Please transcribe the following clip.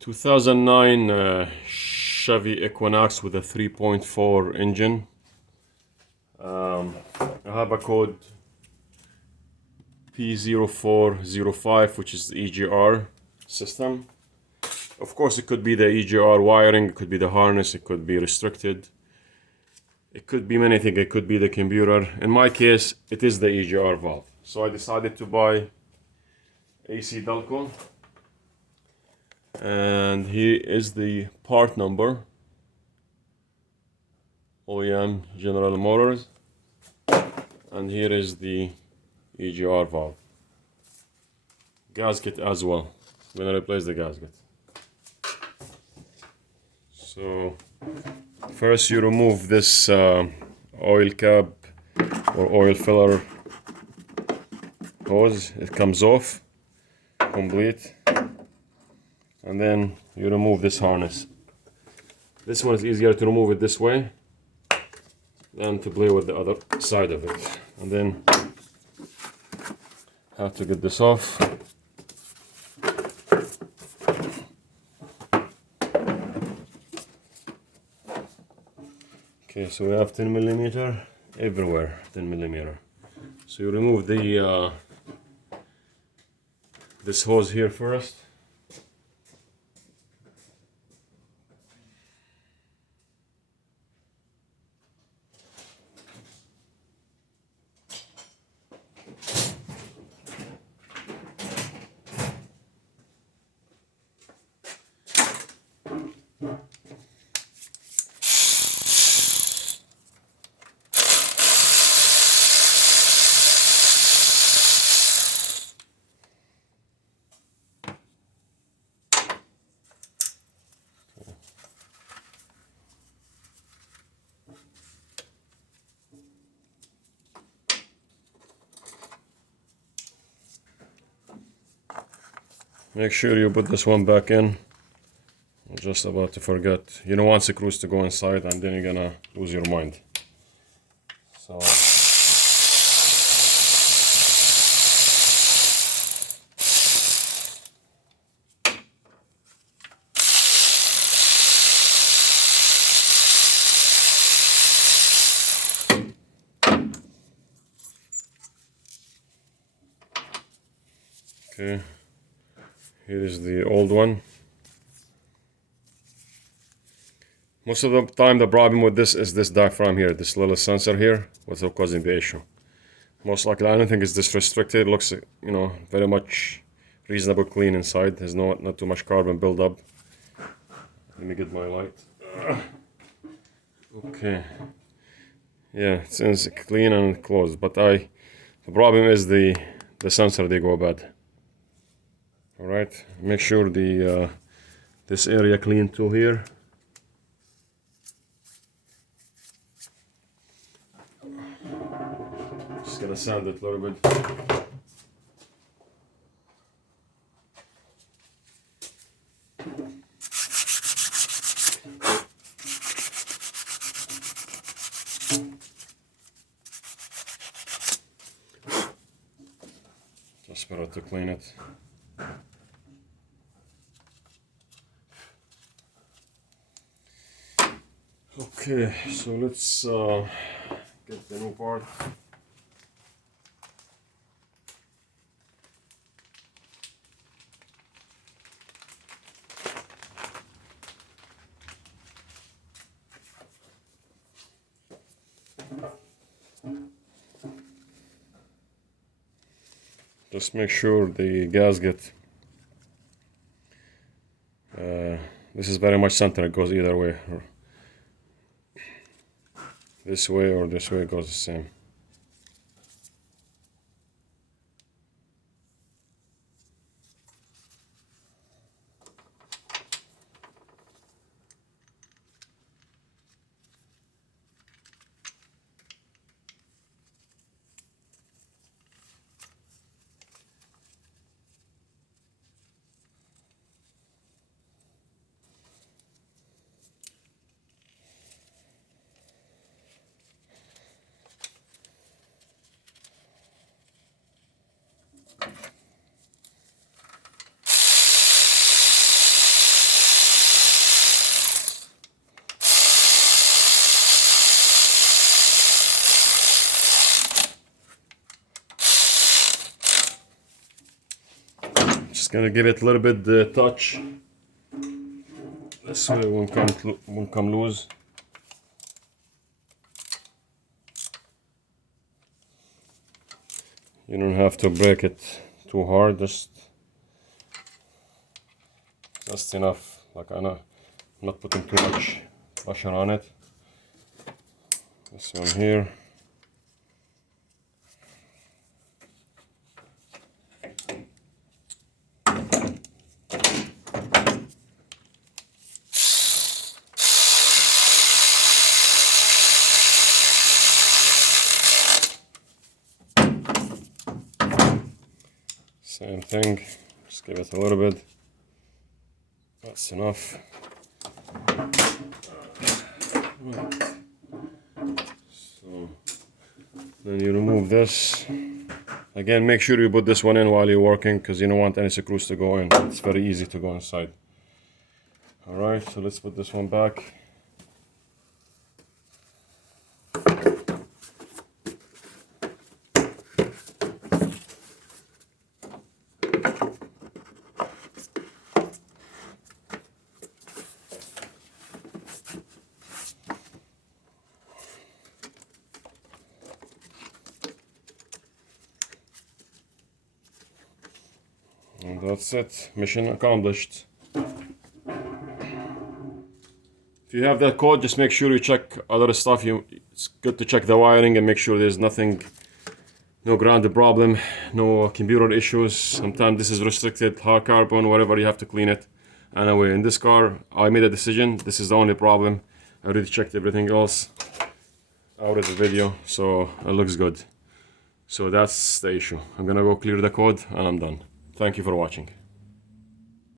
2009 Chevy Equinox with a 3.4 engine. I have a code P0405, which is the EGR system. Of course, it could be the EGR wiring, it could be the harness, it could be restricted. It could be many things, it could be the computer. In my case, it is the EGR valve. So I decided to buy AC Delco. And here is the part number. OEM General Motors. And here is the EGR valve. Gasket as well. I'm gonna replace the gasket. So first you remove this oil cap or oil filler hose. It comes off complete. And then you remove this harness. This one is easier to remove it this way than to play with the other side of it. And then have to get this off. Okay, so we have 10 millimeter everywhere, 10 millimeter. So you remove the this hose here first. Make sure you put this one back in. I'm just about to forget. You don't want screws to go inside and then you're gonna lose your mind. So okay. Here is the old one. Most of the time the problem with this is this diaphragm here, this little sensor here, what's causing the issue. Most likely, I don't think it's this restricted. It looks, you know, very much reasonable clean inside. There's not too much carbon buildup. Let me get my light. Okay. Yeah, it seems clean and closed, but the problem is the sensor, they go bad. All right, make sure the this area clean too here. Just gonna sand it a little bit. Just better to clean it. Okay, so let's get the new part. Just make sure the gasket, this is very much center, it goes either way. This way or this way goes the same. Just gonna give it a little bit the touch. This way it won't come loose. You don't have to break it too hard, just enough. Like I'm not putting too much pressure on it. This one here. Same thing, just give it a little bit. That's enough. So then you remove this. Again, make sure you put this one in while you're working, because you don't want any screws to go in. It's very easy to go inside. Alright, so let's put this one back. And that's it, mission accomplished. If you have that code, just make sure you check other stuff. It's good to check the wiring and make sure there's nothing, no grounded problem, no computer issues. Sometimes this is restricted, hard carbon, whatever, you have to clean it. Anyway, in this car, I made a decision. This is the only problem. I already checked everything else out of the video, so it looks good. So that's the issue. I'm gonna go clear the code and I'm done. Thank you for watching.